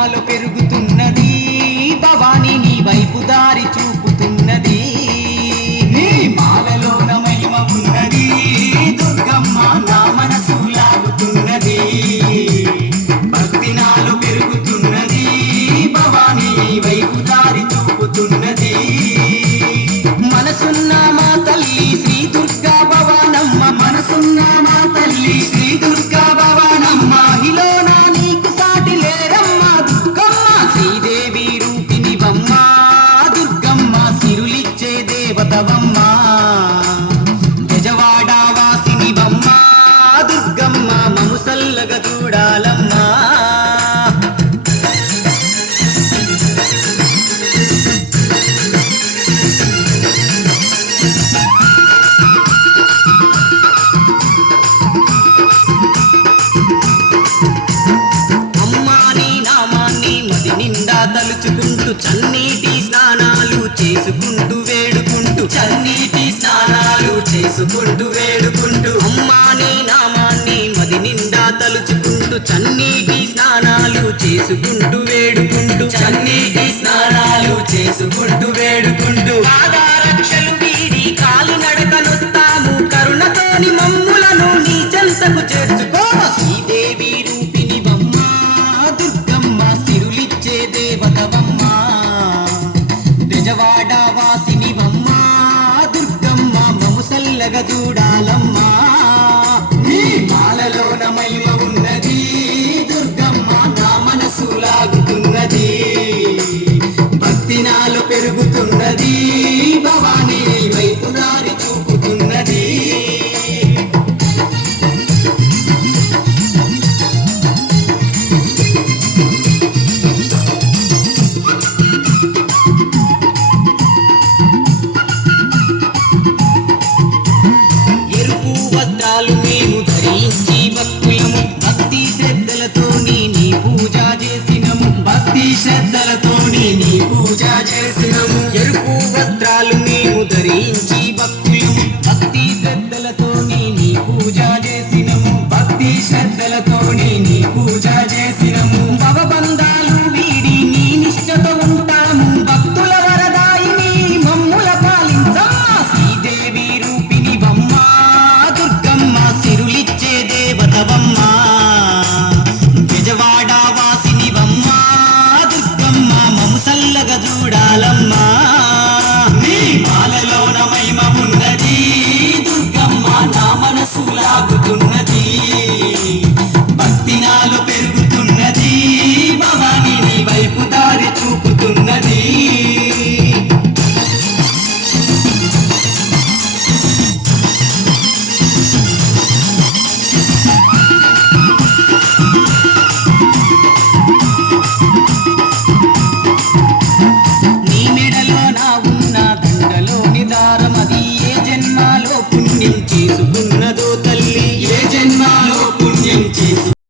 దిశాలో పెరుగుతున్నది. భవాని నీ వైపు దారి చూపుతున్నది. నీ మాలలో మహిమ ఉన్నది. దుర్గమ్మ నా మనసు లాగుతున్నది. భక్తి నాలో పెరుగుతున్నది. భవాని నీ వైపు దారి చూపుతున్నది. మనసున్నా ఉండవమ్మా బెజవాడ వాసినివమ్మా దుర్గమ్మ మనుసల్లగ చూడాలమ్మా. తలుచుకుంటూ చన్నీటి స్నానాలు చేసుకుంటూ చన్నీటి స్నానాలు చేసుకుంటూ వేడుకుంటూ అమ్మాని నామాన్ని మది నిండా తలుచుకుంటూ చన్నీటి స్నానాలు చేసుకుంటూ వేడుకుంటూ చన్నీటి స్నానాలు చేసుకుంటూ జగజూడా still చూడాలమ్మా. నీ పాలలోన మహిమ ఉన్నది. దుర్గమ్మ నా మనసు లాగుతున్నది மதியே